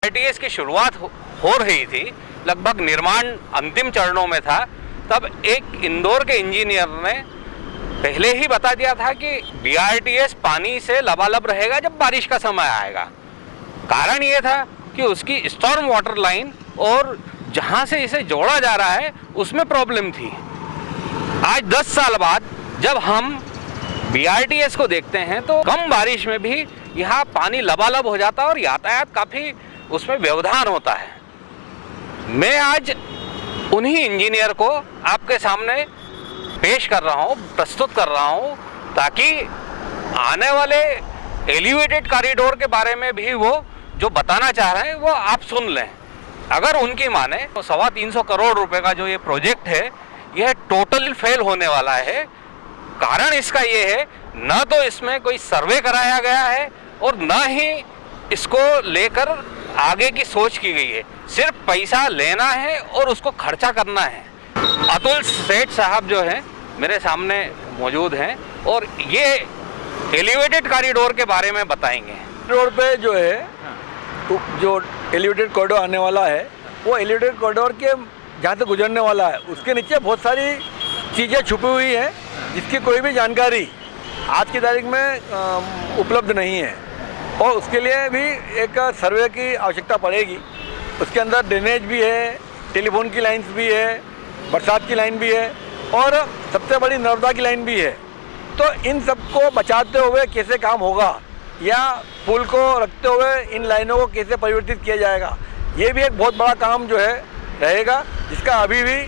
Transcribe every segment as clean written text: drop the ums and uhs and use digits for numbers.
RTS की शुरुआत हो रही थी, लगभग निर्माण अंतिम चरणों में था, तब एक इंदौर के इंजीनियर ने पहले ही बता दिया था कि बीआरटीएस पानी से लबालब रहेगा जब बारिश का समय आएगा। कारण ये था कि उसकी स्टॉर्म वाटर लाइन और जहां से इसे जोड़ा जा रहा है उसमें प्रॉब्लम थी। आज 10 साल बाद जब हम बीआरटीएस को देखते हैं तो कम बारिश में भी यहाँ पानी लबालब हो जाता है और यातायात काफ़ी उसमें व्यवधान होता है। मैं आज उन्हीं इंजीनियर को आपके सामने पेश कर रहा हूँ, प्रस्तुत कर रहा हूँ, ताकि आने वाले एलिवेटेड कॉरिडोर के बारे में भी वो जो बताना चाह रहे हैं वो आप सुन लें। अगर उनकी माने तो 325 करोड़ रुपए का जो ये प्रोजेक्ट है यह टोटल फेल होने वाला है। कारण इसका ये है, न तो इसमें कोई सर्वे कराया गया है और न ही इसको लेकर आगे की सोच की गई है। सिर्फ पैसा लेना है और उसको खर्चा करना है। अतुल सेठ साहब जो हैं मेरे सामने मौजूद हैं और ये एलिवेटेड कॉरिडोर के बारे में बताएंगे। रोड पे जो है जो एलिवेटेड कॉरिडोर आने वाला है वो एलिवेटेड कॉरिडोर के जहाँ से गुजरने वाला है उसके नीचे बहुत सारी चीज़ें छुपी हुई हैं जिसकी कोई भी जानकारी आज की तारीख में उपलब्ध नहीं है और उसके लिए भी एक सर्वे की आवश्यकता पड़ेगी। उसके अंदर ड्रेनेज भी है, टेलीफोन की लाइन्स भी है, बरसात की लाइन भी है और सबसे बड़ी नर्मदा की लाइन भी है। तो इन सबको बचाते हुए कैसे काम होगा या पुल को रखते हुए इन लाइनों को कैसे परिवर्तित किया जाएगा, ये भी एक बहुत बड़ा काम जो है रहेगा, जिसका अभी भी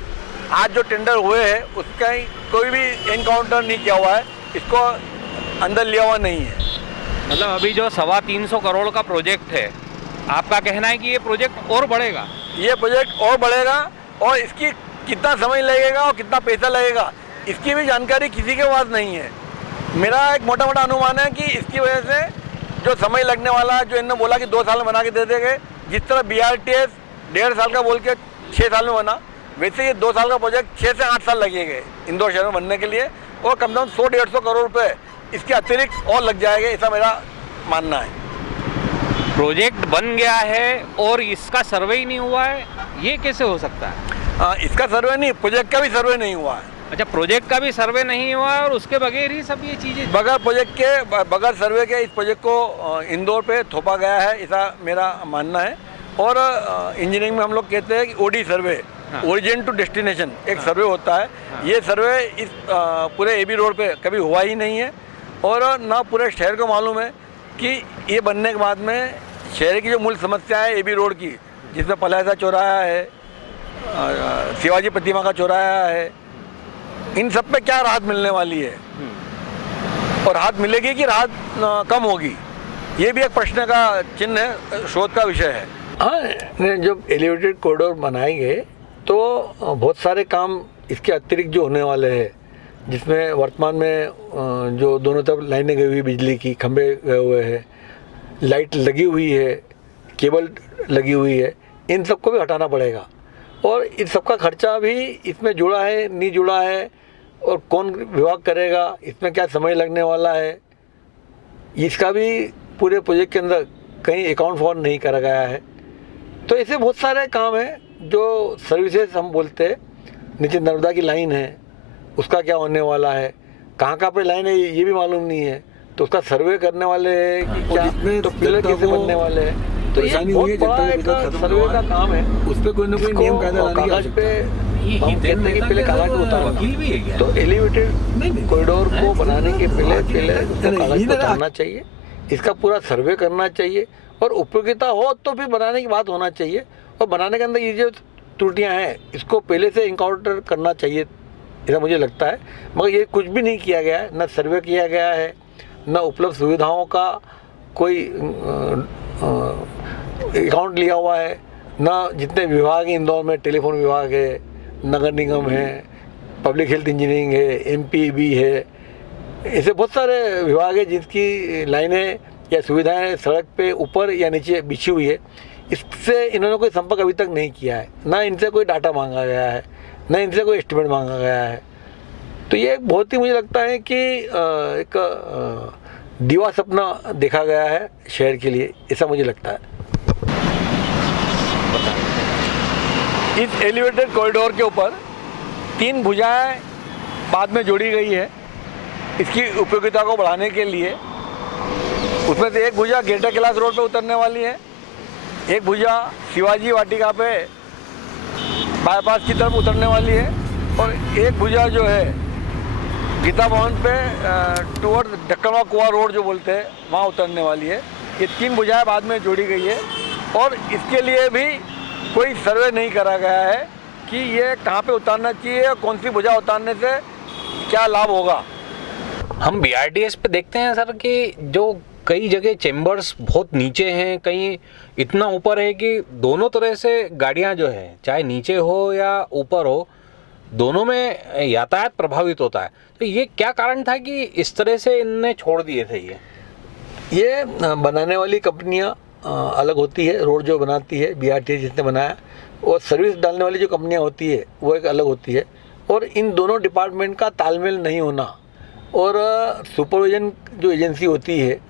आज जो टेंडर हुए हैं उसका कोई भी एनकाउंटर नहीं किया हुआ है, इसको अंदर लिया हुआ नहीं है। मतलब अभी जो 325 करोड़ का प्रोजेक्ट है, आपका कहना है कि ये प्रोजेक्ट और बढ़ेगा? ये प्रोजेक्ट और बढ़ेगा और इसकी कितना समय लगेगा और कितना पैसा लगेगा इसकी भी जानकारी किसी के पास नहीं है। मेरा एक मोटा अनुमान है कि इसकी वजह से जो समय लगने वाला है, जो इन्होंने बोला कि 2 साल में बना के दे देंगे, जिस तरह बीआरटीएस 1.5 साल का बोल के 6 साल में बना, वैसे ये 2 साल का प्रोजेक्ट 6 से 8 साल लगेंगे इंदौर शहर में बनने के लिए और कम से कम 100-150 करोड़ रुपये इसके अतिरिक्त और लग जाएंगे, ऐसा मेरा मानना है। प्रोजेक्ट बन गया है और इसका सर्वे ही नहीं हुआ है, ये कैसे हो सकता है? इसका सर्वे नहीं, प्रोजेक्ट का भी सर्वे नहीं हुआ है। अच्छा, प्रोजेक्ट का भी सर्वे नहीं हुआ है और उसके बगैर ही सब ये चीज़ें, बगैर प्रोजेक्ट के, बगैर सर्वे के इस प्रोजेक्ट को इंदौर पे थोपा गया है, ऐसा मेरा मानना है। और इंजीनियरिंग में हम लोग कहते हैं कि OD survey, origin to destination एक सर्वे होता है। ये सर्वे इस पूरे एबी रोड पे कभी हुआ ही नहीं है और ना पूरे शहर को मालूम है कि ये बनने के बाद में शहर की जो मूल समस्या है एबी रोड की, जिसमें पलायसा चौराहा है, शिवाजी प्रतिमा का चौराहा है, इन सब पे क्या राहत मिलने वाली है और राहत मिलेगी कि राहत कम होगी, ये भी एक प्रश्न का चिन्ह है, शोध का विषय है। हाँ, जब एलिवेटेड कॉरिडोर बनाएंगे तो बहुत सारे काम इसके अतिरिक्त जो होने वाले हैं, जिसमें वर्तमान में जो दोनों तरफ लाइनें गई हुई, बिजली की खंभे गए हुए हैं, लाइट लगी हुई है, केबल लगी हुई है, इन सबको भी हटाना पड़ेगा और इन सबका खर्चा भी इसमें जुड़ा है नहीं जुड़ा है और कौन विभाग करेगा, इसमें क्या समय लगने वाला है, इसका भी पूरे प्रोजेक्ट के अंदर कहीं अकाउंट फॉर नहीं करा गया है। तो ऐसे बहुत सारे काम हैं जो सर्विसेज हम बोलते हैं। नीचे नर्मदा की लाइन है, उसका क्या होने वाला है, कहाँ पे लाइन है ये भी मालूम नहीं है, तो उसका सर्वे करने वाले हैं कि क्या, तो पिलर कैसे बनने वाले हैं, तो ये बहुत बड़ा एक सर्वे का काम है। उस पर कोई ना कोई नियम कायदा लाने की आवश्यकता है। हम कहते हैं कि पहले कागज पे उतारना, तो एलिवेटेड कॉरिडोर को बनाने के पहले उसको कागज पे उतारना चाहिए, इसका पूरा सर्वे करना चाहिए और उपयोगिता हो तो फिर बनाने की बात होना चाहिए और बनाने के अंदर ये जो त्रुटियां हैं इसको पहले से इनकाउंटर करना चाहिए, ऐसा मुझे लगता है। मगर ये कुछ भी नहीं किया गया है, न सर्वे किया गया है, न उपलब्ध सुविधाओं का कोई अकाउंट लिया हुआ है, न जितने विभाग हैं इंदौर में, टेलीफोन विभाग है, नगर निगम है, पब्लिक हेल्थ इंजीनियरिंग है, एमपीबी है, ऐसे बहुत सारे विभाग है जिसकी लाइनें या सुविधाएं सड़क पे ऊपर या नीचे बिछी हुई है। इससे इन्होंने कोई संपर्क अभी तक नहीं किया है, ना इनसे कोई डाटा मांगा गया है, ना इनसे कोई एस्टिमेट मांगा गया है। तो ये बहुत ही मुझे लगता है कि एक दीवा सपना देखा गया है शहर के लिए, ऐसा मुझे लगता है। इस एलिवेटेड कॉरिडोर के ऊपर 3 भुजाएं बाद में जोड़ी गई है इसकी उपयोगिता को बढ़ाने के लिए। उसमें से एक भुजा ग्रेटर कैलाश रोड पे उतरने वाली है, एक भुजा शिवाजी वाटिका पे बाईपास की तरफ उतरने वाली है और एक भुजा जो है गीता भवन पे टूवर्ड ढक्कनवा कुआ रोड जो बोलते हैं वहाँ उतरने वाली है। ये 3 भुजाएं बाद में जोड़ी गई है और इसके लिए भी कोई सर्वे नहीं करा गया है कि ये कहाँ पे उतारना चाहिए और कौन सी भुजा उतारने से क्या लाभ होगा। हम बीआरटीएस पे देखते हैं सर कि जो कई जगह चेम्बर्स बहुत नीचे हैं, कहीं इतना ऊपर है कि दोनों तरह से गाड़ियां जो है चाहे नीचे हो या ऊपर हो दोनों में यातायात प्रभावित होता है। तो ये क्या कारण था कि इस तरह से इनने छोड़ दिए थे? ये बनाने वाली कंपनियां अलग होती है, रोड जो बनाती है बीआरटीएस जिसने बनाया, और सर्विस डालने वाली जो कंपनियां होती है वो एक अलग होती है। और इन दोनों डिपार्टमेंट का तालमेल नहीं होना और सुपरविजन जो एजेंसी होती है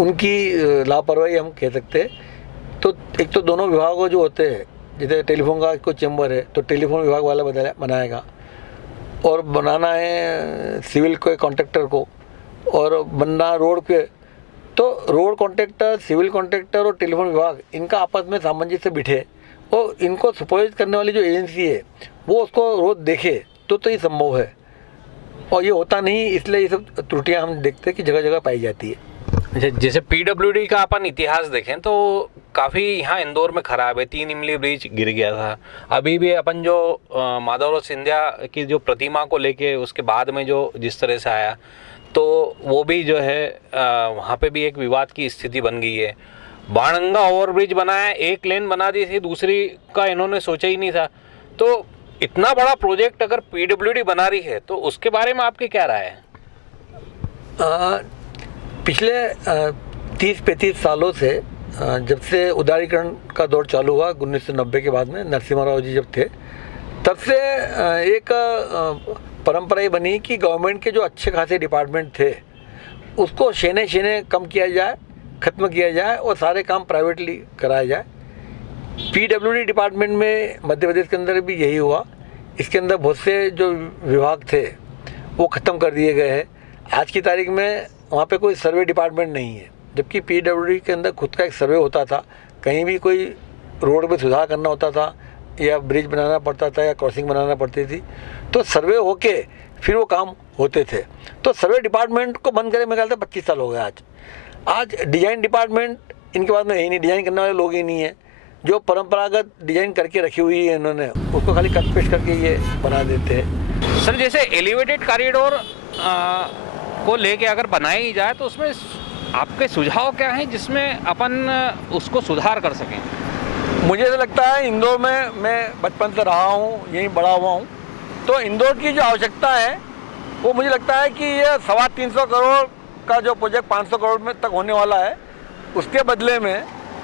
उनकी लापरवाही हम कह सकते हैं। तो एक तो दोनों विभागों जो होते हैं, जैसे टेलीफोन का कोई चैम्बर है तो टेलीफोन विभाग वाला बनाएगा और बनाना है सिविल के कॉन्ट्रैक्टर को, और बनना रोड के तो रोड कॉन्ट्रैक्टर, सिविल कॉन्ट्रैक्टर और टेलीफोन विभाग इनका आपस में सामंजस्य बिठे और इनको सुपरवाइज करने वाली जो एजेंसी है वो उसको रोज देखे तो ये संभव है। और ये होता नहीं, इसलिए ये सब त्रुटियां हम देखते हैं कि जगह जगह पाई जाती है। अच्छा, जैसे पीडब्ल्यूडी का अपन इतिहास देखें तो काफ़ी यहाँ इंदौर में खराब है। 3 इमली ब्रिज गिर गया था। अभी भी अपन जो माधवराव सिंधिया की जो प्रतिमा को लेके उसके बाद में जो जिस तरह से आया तो वो भी जो है वहाँ पे भी एक विवाद की स्थिति बन गई है। बाणगंगा ओवरब्रिज बनाया, एक लेन बना दी थी, दूसरी का इन्होंने सोचा ही नहीं था। तो इतना बड़ा प्रोजेक्ट अगर पीडब्ल्यूडी बना रही है तो उसके बारे में आपकी क्या राय है? पिछले 30-35 सालों से जब से उदारीकरण का दौर चालू हुआ 1990 के बाद में, नरसिम्हा राव जी जब थे तब से एक परंपरा ये बनी कि गवर्नमेंट के जो अच्छे खासे डिपार्टमेंट थे उसको शेने कम किया जाए, ख़त्म किया जाए और सारे काम प्राइवेटली कराया जाए। पीडब्ल्यूडी डिपार्टमेंट में मध्य प्रदेश के अंदर भी यही हुआ। इसके अंदर बहुत से जो विभाग थे वो ख़त्म कर दिए गए हैं। आज की तारीख में वहाँ पे कोई सर्वे डिपार्टमेंट नहीं है, जबकि पीडब्ल्यूडी के अंदर खुद का एक सर्वे होता था। कहीं भी कोई रोड पे सुधार करना होता था या ब्रिज बनाना पड़ता था या क्रॉसिंग बनाना पड़ती थी तो सर्वे होके फिर वो काम होते थे। तो सर्वे डिपार्टमेंट को बंद करे मेरे ख्याल से 25 साल हो गए। आज डिज़ाइन डिपार्टमेंट इनके पास में है ही नहीं, डिज़ाइन करने वाले लोग ही नहीं है। जो परंपरागत डिज़ाइन करके रखी हुई है इन्होंने उसको खाली कट पेस्ट करके ये बना देते हैं। सर, जैसे एलिवेटेड कॉरिडोर को लेके अगर बनाई जाए तो उसमें आपके सुझाव क्या हैं जिसमें अपन उसको सुधार कर सकें? मुझे ऐसा लगता है इंदौर में मैं बचपन से रहा हूँ, यहीं बड़ा हुआ हूँ, तो इंदौर की जो आवश्यकता है वो मुझे लगता है कि ये 325 करोड़ का जो प्रोजेक्ट 500 करोड़ में तक होने वाला है उसके बदले में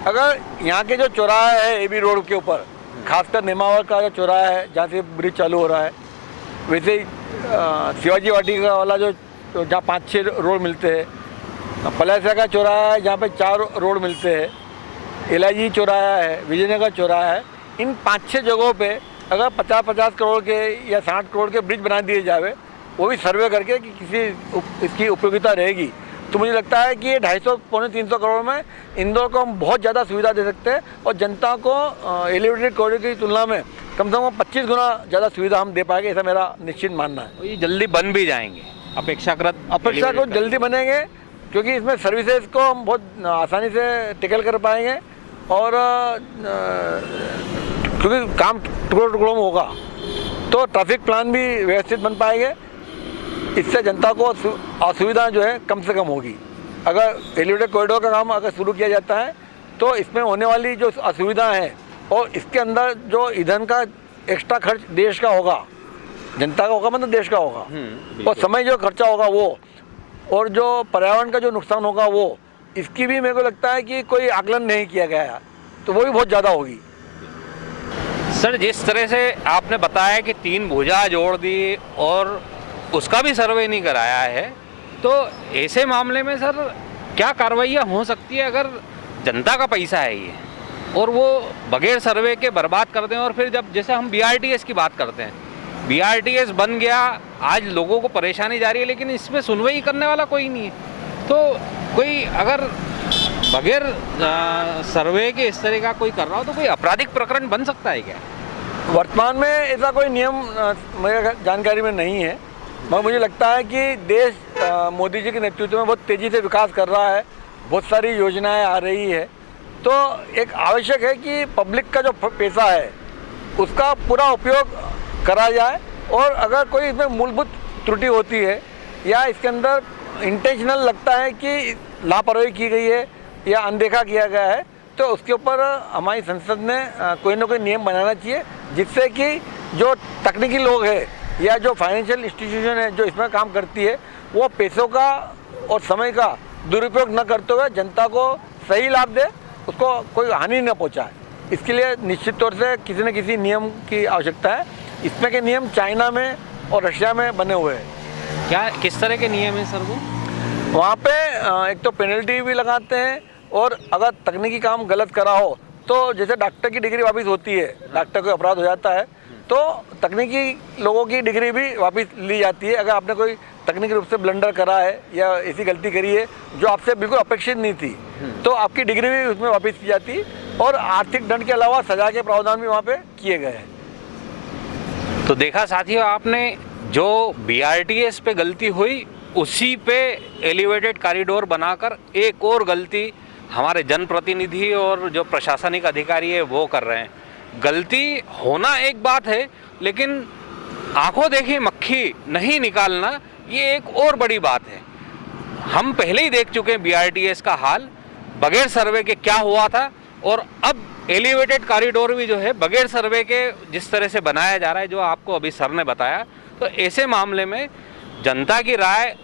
अगर यहाँ के जो चौराहा है एबी रोड के ऊपर, खासकर नेमावर का जो चौराहा है जहाँ से ब्रिज चालू हो रहा है, वैसे ही शिवाजी वाटिका वाला जो जहाँ 5-6 रोड मिलते हैं, पलासिया का चौराहा है जहाँ पे 4 रोड मिलते हैं, एलआईजी चौराहा है, विजयनगर चौराहा है, इन 5-6 जगहों पे अगर 50-50 करोड़ के या 60 करोड़ के ब्रिज बना दिए जावे, वो भी सर्वे करके कि किसी इसकी उपयोगिता रहेगी, तो मुझे लगता है कि ये 250-300 करोड़ में इंदौर को हम बहुत ज़्यादा सुविधा दे सकते हैं और जनता को एलिवेटेड कॉरिडोर की तुलना में कम से कम 25 गुना ज़्यादा सुविधा हम दे पाएंगे, ऐसा मेरा निश्चित मानना है। ये जल्दी बन भी जाएंगे अपेक्षाकृत जल्दी बनेंगे क्योंकि इसमें सर्विसेज को हम बहुत आसानी से टेकल कर पाएंगे और क्योंकि काम टुकड़ों में होगा तो ट्रैफिक प्लान भी व्यवस्थित बन पाएंगे। इससे जनता को असुविधा जो है कम से कम होगी। अगर एलिवेटेड कॉरिडोर का काम अगर शुरू किया जाता है तो इसमें होने वाली जो असुविधा है और इसके अंदर जो ईंधन का एक्स्ट्रा खर्च देश का होगा, जनता का होगा मतलब देश का होगा, और समय जो खर्चा होगा वो, और जो पर्यावरण का जो नुकसान होगा वो, इसकी भी मेरे को लगता है कि कोई आकलन नहीं किया गया है, तो वो भी बहुत ज़्यादा होगी। सर, जिस तरह से आपने बताया कि 3 भुजा जोड़ दी और उसका भी सर्वे नहीं कराया है, तो ऐसे मामले में सर क्या कार्रवाइयाँ हो सकती है अगर जनता का पैसा है ये? और वो बगैर सर्वे के बर्बाद कर दें। और फिर जब जैसे हम BRTS की बात करते हैं, BRTS बन गया, आज लोगों को परेशानी जा रही है, लेकिन इसमें सुनवाई करने वाला कोई नहीं है। तो कोई अगर बगैर सर्वे के इस तरह का कोई कर रहा हो तो कोई आपराधिक प्रकरण बन सकता है क्या? वर्तमान में ऐसा कोई नियम मेरे जानकारी में नहीं है, मगर मुझे लगता है कि देश मोदी जी के नेतृत्व में बहुत तेज़ी से विकास कर रहा है, बहुत सारी योजनाएं आ रही है। तो एक आवश्यक है कि पब्लिक का जो पैसा है उसका पूरा उपयोग करा जाए, और अगर कोई इसमें मूलभूत त्रुटि होती है या इसके अंदर इंटेंशनल लगता है कि लापरवाही की गई है या अनदेखा किया गया है, तो उसके ऊपर हमारी संसद ने कोई ना कोई नियम बनाना चाहिए, जिससे कि जो तकनीकी लोग हैं या जो फाइनेंशियल इंस्टीट्यूशन है जो इसमें काम करती है, वो पैसों का और समय का दुरुपयोग न करते हुए जनता को सही लाभ दे, उसको कोई हानि न पहुंचाए। इसके लिए निश्चित तौर से किसी न किसी नियम की आवश्यकता है। इसमें के नियम चाइना में और रशिया में बने हुए हैं। क्या किस तरह के नियम हैं सर वो? वहाँ पे एक तो पेनल्टी भी लगाते हैं, और अगर तकनीकी काम गलत करा हो तो जैसे डॉक्टर की डिग्री वापस होती है, डॉक्टर को अपराध हो जाता है तो तकनीकी लोगों की डिग्री भी वापस ली जाती है। अगर आपने कोई तकनीकी रूप से ब्लंडर करा है या ऐसी गलती करी है जो आपसे बिल्कुल अपेक्षित नहीं थी, तो आपकी डिग्री भी उसमें वापस की जाती है, और आर्थिक दंड के अलावा सजा के प्रावधान भी वहाँ पे किए गए हैं। तो देखा साथियों आपने, जो BRTS पे गलती हुई उसी पे एलिवेटेड कॉरिडोर बनाकर एक और गलती हमारे जनप्रतिनिधि और जो प्रशासनिक अधिकारी है वो कर रहे हैं। गलती होना एक बात है, लेकिन आंखों देखी मक्खी नहीं निकालना ये एक और बड़ी बात है। हम पहले ही देख चुके हैं BRTS का हाल, बगैर सर्वे के क्या हुआ था, और अब एलिवेटेड कॉरिडोर भी जो है बगैर सर्वे के जिस तरह से बनाया जा रहा है, जो आपको अभी सर ने बताया। तो ऐसे मामले में जनता की राय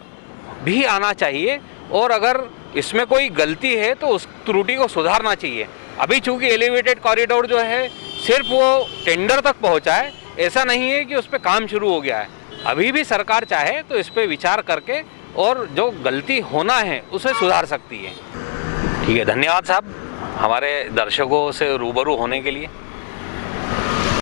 भी आना चाहिए, और अगर इसमें कोई गलती है तो उस त्रुटि को सुधारना चाहिए। अभी चूंकि एलिवेटेड कॉरिडोर जो है सिर्फ वो टेंडर तक पहुंचा है, ऐसा नहीं है कि उस पर काम शुरू हो गया है। अभी भी सरकार चाहे तो इस पर विचार करके और जो गलती होना है उसे सुधार सकती है। ठीक है, धन्यवाद साहब हमारे दर्शकों से रूबरू होने के लिए।